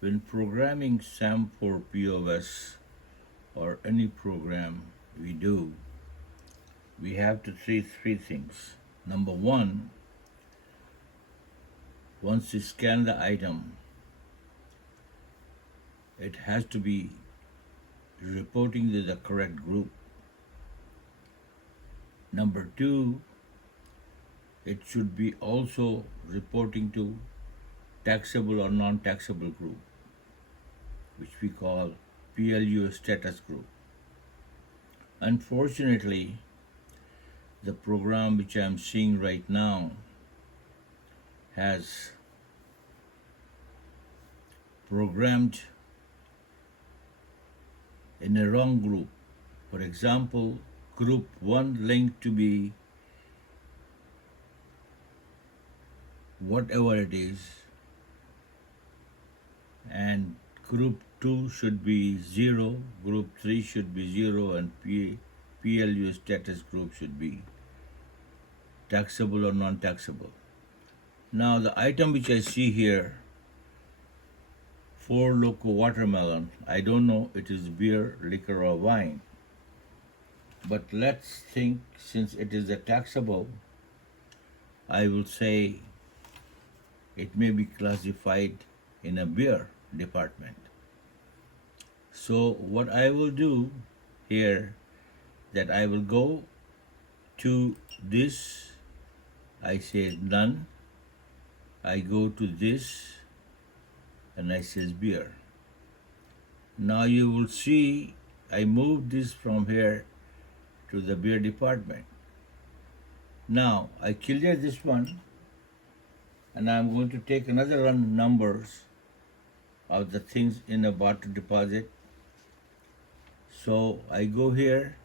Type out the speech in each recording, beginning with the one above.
When programming Sam4 POS or any program we do, we have to see three things. Number one, once you scan the item, it has to be reporting to the correct group. Number two, it should be also reporting to taxable or non-taxable group, which we call PLU status group. Unfortunately, the program which I'm seeing right now has programmed in a wrong group. For example, group 1 linked to be whatever it is, and group 2 should be 0, group 3 should be 0, and PLU status group should be taxable or non-taxable. Now the item which I see here, 4 Loco watermelon, I don't know it is beer, liquor or wine. But let's think, since it is a taxable, I will say it may be classified in a beer department. So what I will do here, that I will go to this, I say none, I go to this, and I says beer. Now you will see I move this from here to the beer department. Now I clear this one, and I'm going to take another run numbers of the things in a bottle deposit. So I go here,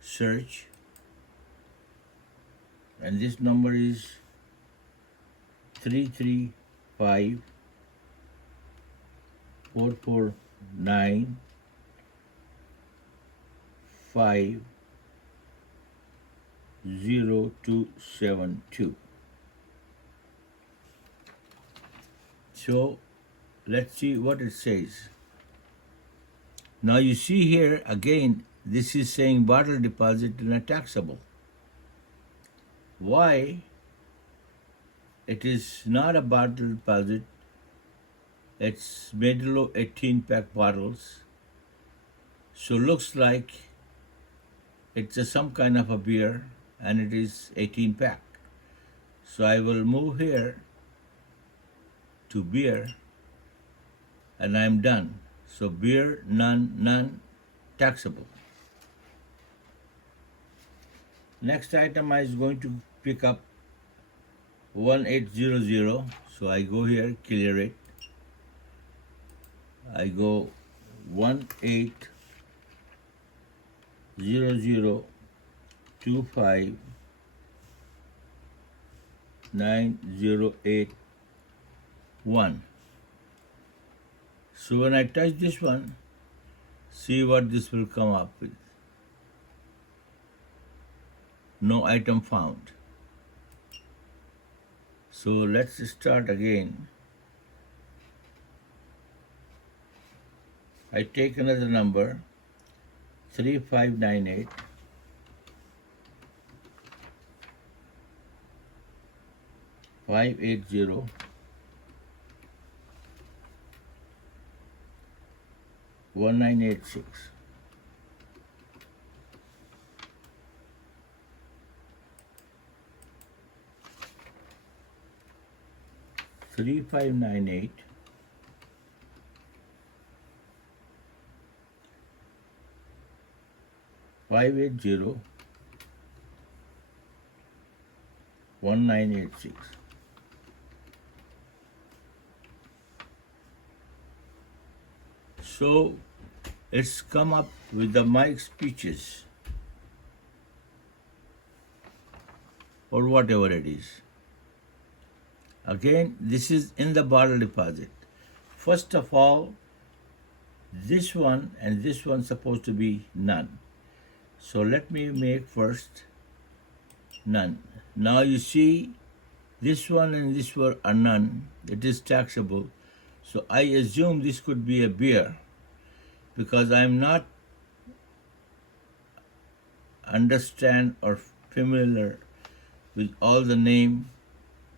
search, and this number is 335 449 50272. So let's see what it says. Now you see here again, this is saying bottle deposit in a taxable. Why? It is not a bottle deposit. It's Medelo 18-pack bottles. So looks like it's some kind of a beer, and it is 18-pack. So I will move here to beer, and I'm done. So beer, none, taxable. Next item is going to pick up 1800. So I go here, clear it. I go 1800259081. So when I touch this one, see what this will come up with. No item found. So let's start again. I take another number, 3598 580 1986. Three five nine eight 580 1986. So it's come up with the mic speeches or whatever it is. Again, this is in the bottle deposit. First of all, this one and this one supposed to be none. So let me make first none. Now you see this one and this one are none. It is taxable. So I assume this could be a beer because I'm not understand or familiar with all the name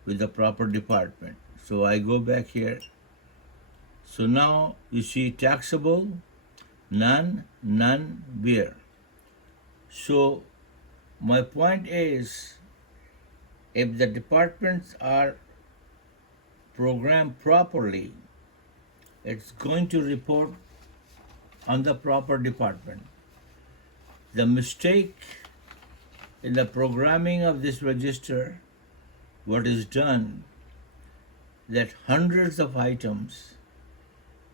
with the proper department. So I go back here. So now you see taxable, none, none, beer. So my point is, if the departments are programmed properly, it's going to report on the proper department. The mistake in the programming of this register, what is done, that hundreds of items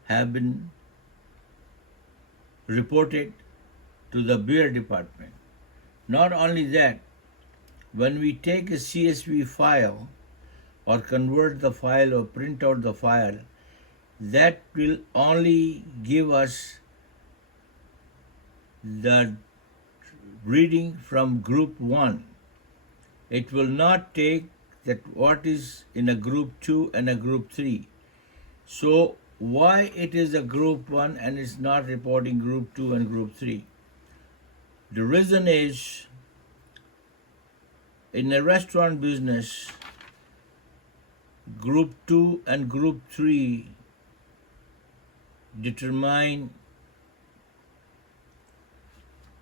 have been reported to the beer department. Not only that, when we take a CSV file or convert the file or print out the file, that will only give us the reading from group 1. It will not take that what is in a group 2 and a group 3. So why it is a group 1 and it's not reporting group 2 and group 3? The reason is, in a restaurant business, group 2 and group 3 determine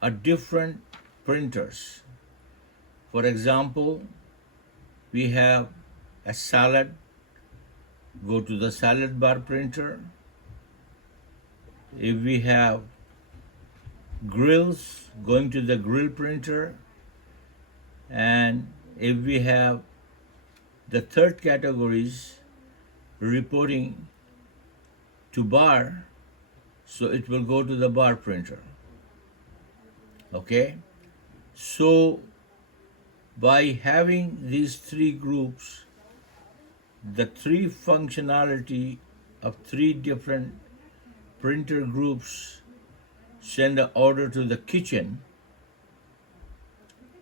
a different printers. For example, we have a salad, go to the salad bar printer. If we have grills, going to the grill printer. And if we have the third categories reporting to bar, so it will go to the bar printer. Okay? So by having these three groups, the three functionality of three different printer groups send an order to the kitchen,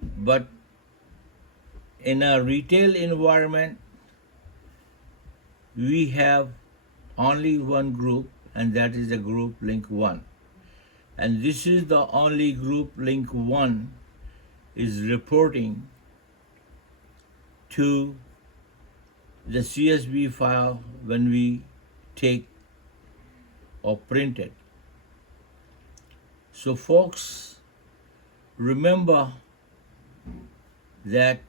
but in a retail environment, we have only one group, and that is the group link 1. And this is the only group link 1 is reporting to the CSV file when we take or print it. So folks, remember that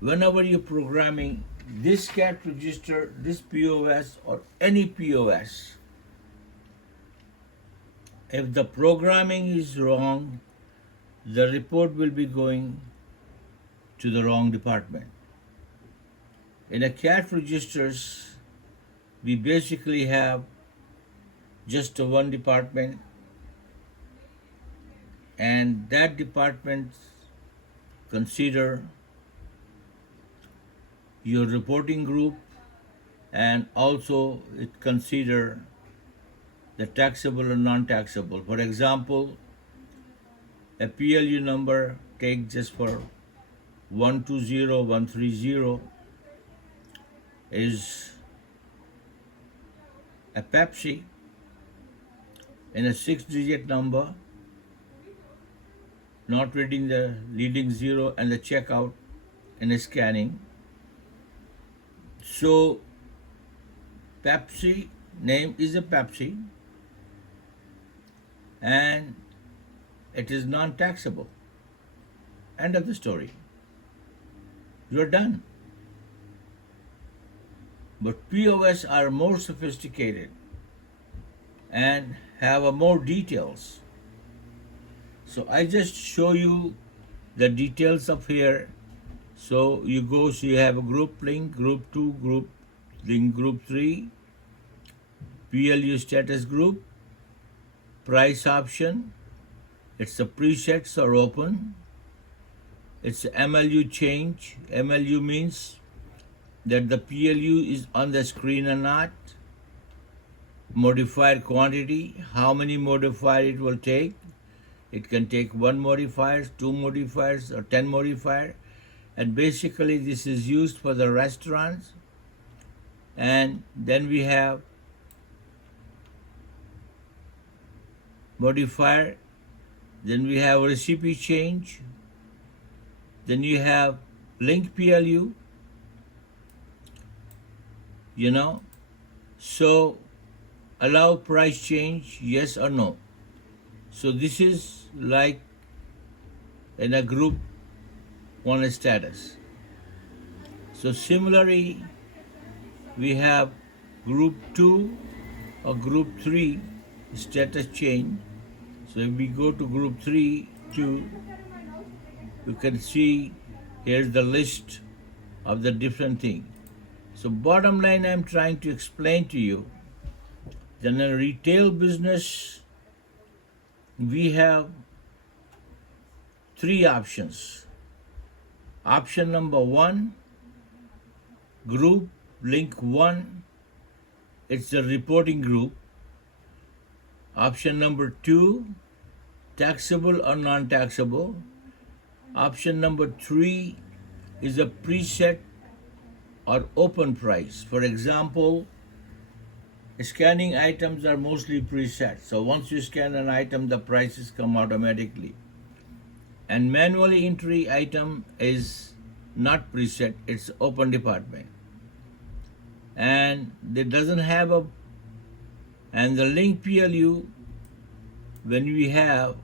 whenever you're programming this cash register, this POS, or any POS, if the programming is wrong, the report will be going to the wrong department. In a cash registers, we basically have just one department, and that department consider your reporting group, and also it consider the taxable and non-taxable. For example, a PLU number, take just for 120130, is a Pepsi in a 6-digit number, not reading the leading zero and the checkout in a scanning. So Pepsi name is a Pepsi, and it is non-taxable. End of the story. You're done. But POS are more sophisticated and have more details. So I just show you the details of here. So you go, so you have a group link, group 2, group link, group 3, PLU status group, price option, it's the presets are open, it's MLU change. MLU means that the PLU is on the screen or not. Modifier quantity, how many modifier it will take. It can take 1 modifier, 2 modifiers, or 10 modifier. And basically this is used for the restaurants, and then we have modifier, then we have recipe change, then you have link PLU, so allow price change, yes or no. So this is like in a group 1 status. So similarly, we have group 2 or group 3 status change. So if we go to group 3, 2, you can see here's the list of the different things. So bottom line, I'm trying to explain to you that in a retail business, we have 3 options. Option number 1, group link 1, it's a reporting group. Option number 2, taxable or non-taxable. Option number 3 is a preset or open price. For example, scanning items are mostly preset. So once you scan an item, the prices come automatically. And manually entry item is not preset, it's open department. And it doesn't have a, and the link PLU, when we have,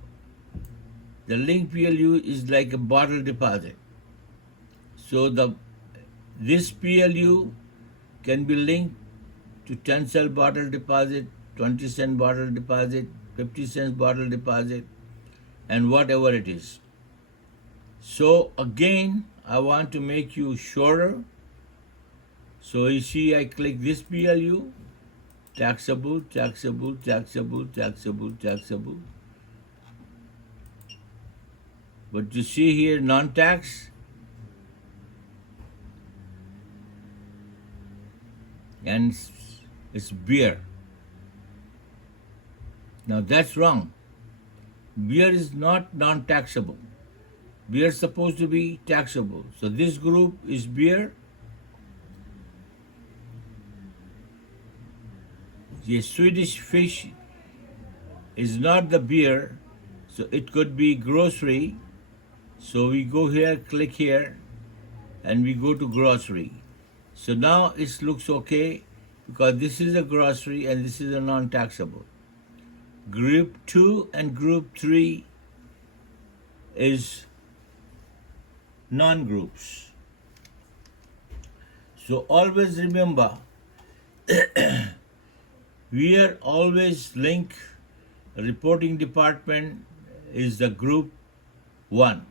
the link PLU is like a bottle deposit. So this PLU can be linked to 10-cent bottle deposit, 20-cent bottle deposit, 50-cent bottle deposit, and whatever it is. So again, I want to make you shorter. So you see, I click this PLU, taxable, taxable, taxable, taxable, taxable. But you see here, non-tax, and it's beer. Now that's wrong. Beer is not non-taxable. Beer is supposed to be taxable. So this group is beer. The Swedish fish is not the beer, so it could be grocery. So we go here, click here, and we go to grocery. So now it looks okay because this is a grocery and this is a non-taxable. Group 2 and group 3 is non-groups. So always remember, we are always link reporting department is the group 1.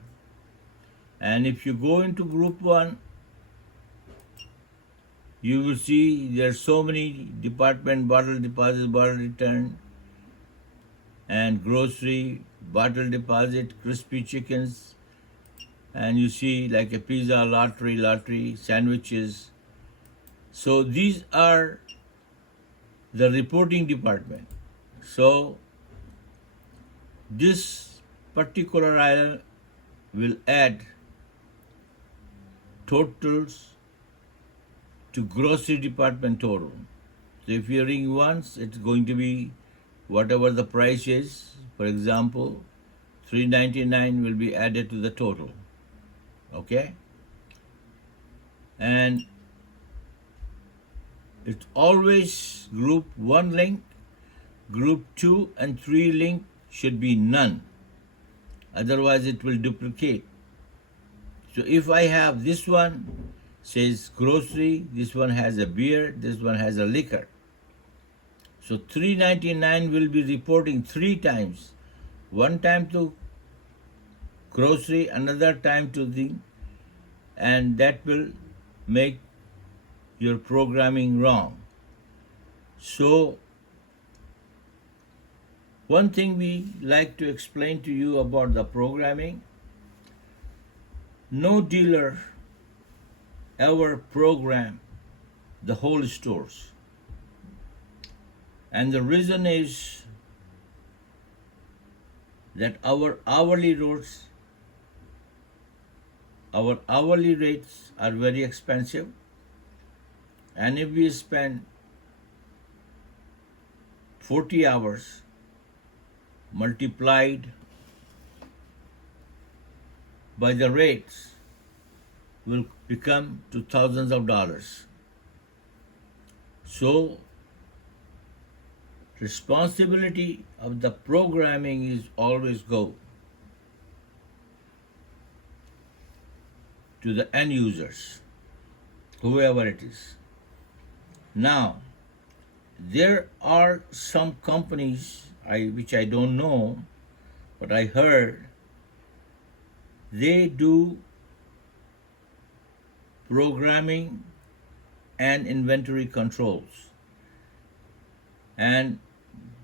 And if you go into group 1, you will see there are so many department, bottle deposit, bottle return, and grocery, bottle deposit, crispy chickens, and you see like a pizza, lottery, sandwiches. So these are the reporting department. So this particular item will add totals to grocery department total. So if you ring once, it's going to be whatever the price is. For example, $3.99 will be added to the total. Okay? And it's always group 1 link, group 2 and 3 link should be none. Otherwise it will duplicate. So if I have this one says grocery, this one has a beer, this one has a liquor. So $3.99 will be reporting 3 times. One time to grocery, another time to the, and that will make your programming wrong. So one thing we like to explain to you about the programming, no dealer ever program the whole stores. And the reason is that our hourly rates are very expensive. And if we spend 40 hours multiplied by the rates will become to thousands of dollars. So responsibility of the programming is always go to the end users, whoever it is. Now, there are some companies which I don't know, but I heard they do programming and inventory controls. And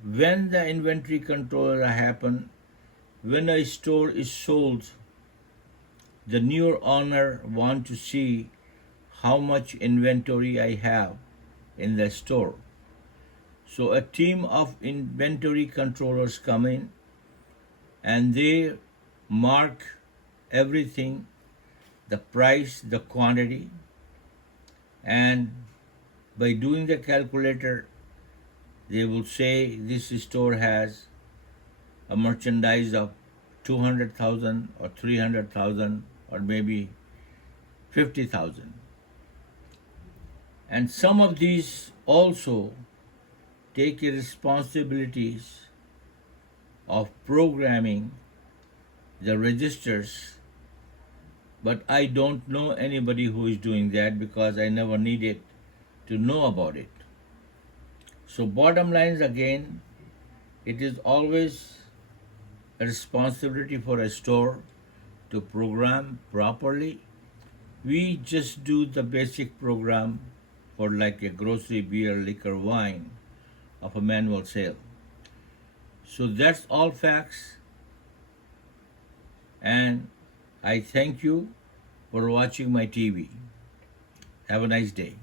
when the inventory controller happen, when a store is sold, the new owner want to see how much inventory I have in the store. So a team of inventory controllers come in and they mark everything, the price, the quantity, and by doing the calculator, they will say this store has a merchandise of 200,000 or 300,000 or maybe 50,000. And some of these also take responsibilities of programming the registers, but I don't know anybody who is doing that because I never needed to know about it. So bottom line is again, it is always a responsibility for a store to program properly. We just do the basic program for like a grocery, beer, liquor, wine of a manual sale. So that's all facts. And I thank you for watching my TV. Have a nice day.